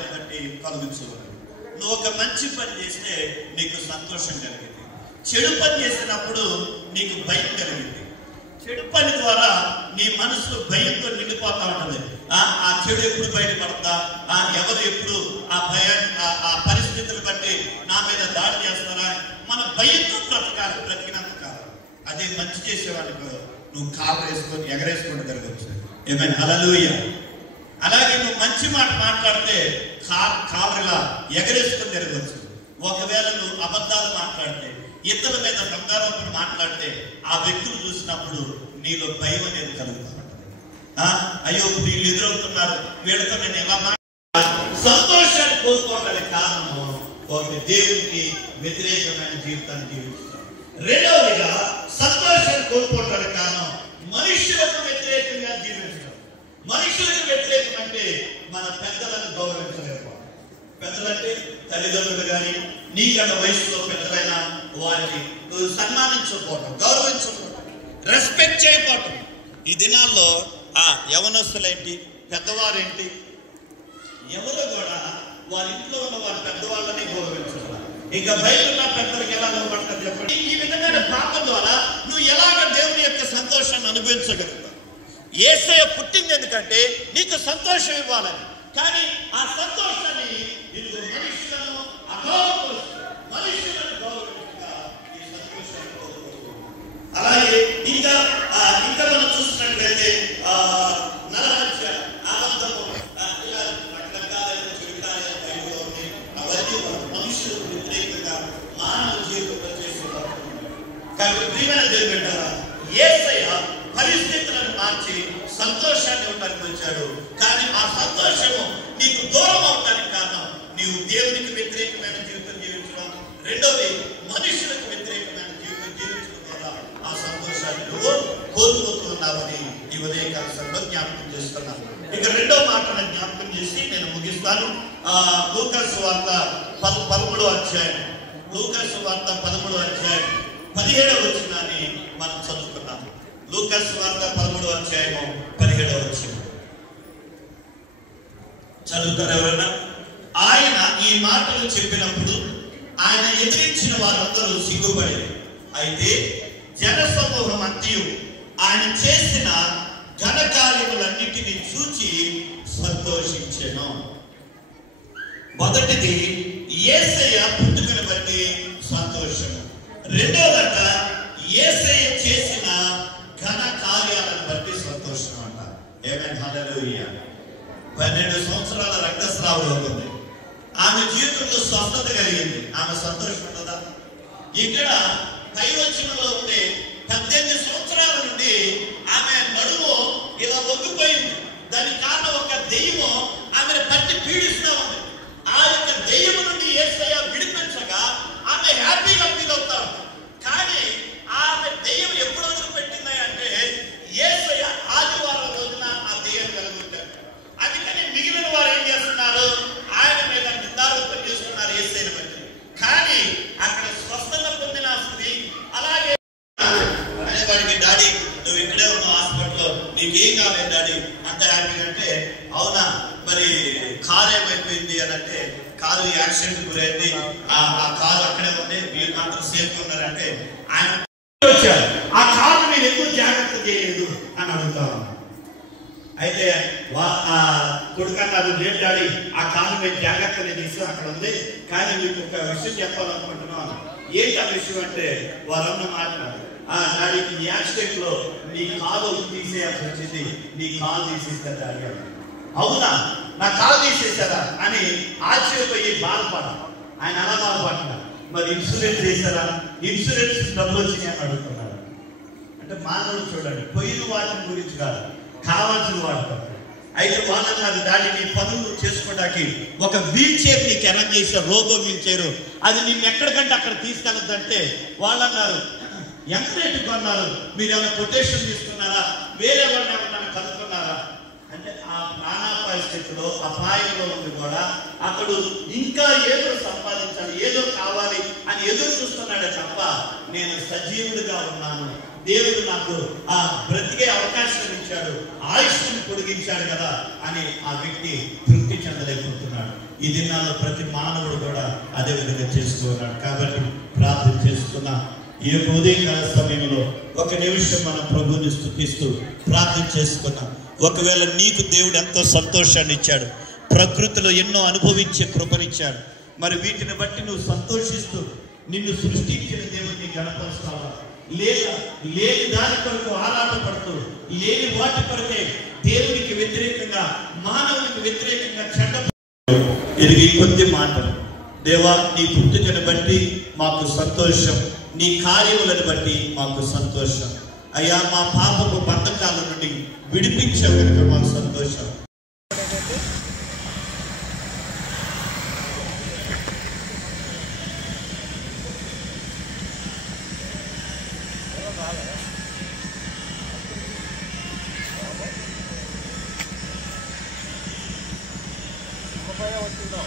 దాన్ని బట్టి కలుగించవద్దు. నువ్వు ఒక మంచి పని చేస్తే నీకు సంతోషం కలిగింది, చెడు పని చేసినప్పుడు నీకు భయం కలిగింది. చెడు పని ద్వారా నీ మనసు భయంతో నిండిపోతా ఉంటుంది. ఆ చెడు ఎప్పుడు బయటపడతా, ఎవరు ఎప్పుడు ఆ భయాన్ని ఆ పరిస్థితులు బట్టి నా మీద దాడి చేస్తారా, మన భయంతో బ్రతికినంత కాదు. అదే మంచి చేసేవాడికి నువ్వు కాలు వేసుకొని ఎగరేసుకొని తిరగచ్చు. ఏమైనా హల్లెలూయా. అలాగే నువ్వు మంచి మాట మాట్లాడితే కారులా ఎగరేసుకొని తిరగచ్చు. ఒకవేళ నువ్వు అబద్ధాలు మాట్లాడితే, ఇతరుల మీద బంగారం మాట్లాడితే ఆ వ్యక్తులు చూసినప్పుడు నీలో భయం అనేది కలుగుతూ ఉంటుంది. అయ్యో వీళ్ళు ఎదురవుతున్నారు, వీళ్ళతో నేను ఎలా సంతోషాన్ని కోరుకోవడానికి కారణము ఒక దేవునికి వ్యతిరేకమైన జీవితాన్ని జీవిస్తాం. రెండవదిగా సంతోషాన్ని కోరుకోవడానికి కారణం మనుషులకు వ్యతిరేకంగా జీవించడం. మనుషులకు వ్యతిరేకం అంటే మన పెద్దలను గౌరవించలేకపోవడం. పెద్దలంటే తల్లిదండ్రులు కానీ నీకన్నా వయసులో పెద్దలైన వారిని నువ్వు సన్మానించకపోవటం, గౌరవించకపోవటం, రెస్పెక్ట్ చేయకపోవటం. ఈ దినాల్లో యవనస్తులేంటి, పెద్దవారేంటి, ఎవరు కూడా వారి ఇంట్లో ఉన్న వారి పెద్దవాళ్ళని గౌరవించాలి. ఇంకా బయట ఉన్న పెద్దలకు ఎలా నిలబడతారు చెప్పండి. ఈ విధమైన పాపం ద్వారా నువ్వు ఎలాగ దేవుని యొక్క సంతోషాన్ని అనుభవించగలుగుతావు? యేసయ్య పుట్టింది ఎందుకంటే నీకు సంతోషం ఇవ్వాలని. కానీ ఆ సంతోషాన్ని ఇదిగో మనుషులను మనుషులను గౌరవించగా ఈ సంతోషాన్ని కోరుకోవాలి. అలాగే ఇంకా మనం చూసినట్లయితే నరహత్య, అబద్ధము, ఇలా రకరకాలైన చెడుకాలైన బయటలోని అవన్నీ మనుషులకు వ్యతిరేకంగా మానవ జీవితంలో చేస్తున్నారు. కాబట్టి ప్రియమైన దేవుని బిడ్డలారా, యేసయ్య పరిస్థితులను మార్చి సంతోషాన్ని అనుభవించాడు. కానీ ఆ సంతోషము నీకు దూరం అవడానికి కారణం నీవు దేవునికి వ్యతిరేకమైన జీవితం జీవించడం, రెండోది మనుషులకు వ్యతిరేకమైన జీవితం జీవించడం ద్వారా ఆ సంతోషాన్ని నువ్వు కోల్పోతున్నావని ఈ ఉదయకాల సమయంలో జ్ఞాపకం చేస్తున్నాను. ఇక రెండో మాటను జ్ఞాపకం చేసి నేను ముగిస్తాను. లూకా సువార్త 13వ అధ్యాయం, లూకా సువార్త 13వ అధ్యాయం 17వ వచనాన్ని మనం చదువుకున్నాము. లూకా సువార్త 13వ అధ్యాయము 17వ వచనం చదువుతారు ఎవరన్నా? ఆయన ఈ మాటలు చెప్పినప్పుడు ఆయన ఎదిరించిన వారందరూ సిగ్గుపడేది. అయితే జనసమూహం అంతయు ఆయన చేసిన ఘనకార్యములన్నిటినీ చూచి సంతోషించెను. మొదటిది యేసయ్య పుట్టుకను బట్టి సంతోషము. రెండోదట యేసయ్య చేసిన ఘన కార్యాలను బట్టి సంతోషం అంట. ఆమేన్, హల్లెలూయా. 12 సంవత్సరాల రక్తస్రావం అవుతుంది. ఆమె జీవితంలో స్వస్థత కలిగింది. ఆమె సంతోషం ఉంటుందా? ఇక్కడ పై వచనంలో ఉండే 18 సంవత్సరాల నుండి ఆమె నడుము ఇలా వంగిపోయింది. దానికి కారణం ఒక దెయ్యము ఆమెను పట్టి పీడిస్తూ ఉంది. ఆ యొక్క దెయ్యము నుండి యేసయ్య విడిపించగా ఆమె హ్యాపీగా ఫీల్ అవుతా ఉంది. కానీ ఆమె దెయ్యం ఎప్పుడు వదిలిపెట్టింది అంటే యేసయ్య ఆదివారం రోజున ఆ దెయ్యం కలుగుతారు. అందుకని మిగిలిన వారు ఏం చేస్తున్నారు? ఆయన మీద నిందారోపణ చేస్తున్నారు యేసయ్యను బట్టి. కానీ అక్కడ స్వస్థత పొందిన స్త్రీ అలాగే అనేవాడికి, డాడీ నువ్వు ఇక్కడే ఉన్నావు హాస్పిటల్లో, నీకేం కాలేదు డాడీ అంత హ్యాపీగా అంటే, అవునా మరి కారు ఏమైపోయింది అని అంటే, కారు యాక్సిడెంట్ గురైంది, ఆ కారు అక్కడే ఉంది, మీరు మాత్రం సేఫ్ ఉన్నారంటే ఆయన వచ్చారు. ఆ కారు మీరు ఎందుకు జాగ్రత్త చేయలేదు అని అడుగుతా ఉన్నారు. అయితే కొడుకన్నారు, లేదు డాడీ ఆ కారు మేము జాగ్రత్తగా తీసి అక్కడ ఉంది, కానీ మీకు ఒక విషయం చెప్పాలనుకుంటున్నాను. ఏంటి ఆ విషయం అంటే వారన్న మాట్లాడు, డాడీ ఈ యాక్సిడెంట్ లో నీ కాలు తీసేయాల్సి వచ్చింది, నీ కాలు తీసేస్తారు డాడీ. అవునా, నా కాలు తీసేసారా అని ఆశ్చర్యపోయి బాధపడాలి. ఆయన అలా బాధపడుతున్నారు. మరి ఇన్సూరెన్స్ చేశారా? ఇన్సూరెన్స్ డబ్బులు వచ్చినాయి అని అడుగుతున్నారు. అంటే మానవుడు చూడండి, పోయిన వాటిని గురించి కాదు, కావాల్సిన వాటి. అయితే వాళ్ళన్నారు, డాడీ నీ పనులు చేసుకోవడానికి ఒక వీల్ చైర్ నీకు అరేంజ్ చేసే రోబో వీల్ చైర్, అది నిన్ను ఎక్కడికంటే అక్కడ తీసుకెళ్ళద్దంటే వాళ్ళు అన్నారు, ఎంత రేటు కొన్నారు, మీరు ఏమైనా కొటేషన్ తీసుకున్నారా, వేరే వాళ్ళని ఏమన్నా కనుక్కున్నారా అంటే ఆ ప్రాణాపాయ స్థితిలో అపాయంలో ఉంది కూడా అతడు ఇంకా ఏదో సంపాదించాలి, ఏదో కావాలి అని ఎదురు చూస్తున్నాడే తప్ప నేను సజీవుడిగా ఉన్నాను, దేవుడు నాకు ఆ బ్రతికే అవకాశం ఇచ్చాడు, ఆయుష్ని పొడిగించాడు కదా అని ఆ వ్యక్తి తృప్తి చెందలేకపోతున్నాడు. ఈ దినాల్లో ప్రతి మానవుడు కూడా అదే విధంగా చేస్తూ ఉన్నాడు. కాబట్టి ప్రార్థన చేస్తున్నా ఈ యొక్క ఉదయకాల సమయంలో ఒక నిమిషం మనం ప్రభువుని స్తుతిస్తూ ప్రార్థన చేసుకున్నాం. ఒకవేళ నీకు దేవుడు ఎంతో సంతోషాన్ని ఇచ్చాడు, ప్రకృతిలో ఎన్నో అనుభవించే కృపనిచ్చాడు, మరి వీటిని బట్టి నువ్వు సంతోషిస్తూ నిన్ను సృష్టించిన దేవుడిని గణపరుస్తావా? లేదా లేని దాని కొరకు ఆరాటపడుతూ లేని వాటి కొరకే దేవునికి వ్యతిరేకంగా మానవునికి వ్యతిరేకంగా చెడ్డ ఎరిగి కొద్ది మాటలు, దేవా నీ పుట్టుకను బట్టి మాకు సంతోషం, నీ కార్యములను బట్టి మాకు సంతోషం అయ్యా, మా పాపపు బంధకాల నుండి విడిపించావు కనుక మాకు సంతోషం. వచ్చిందో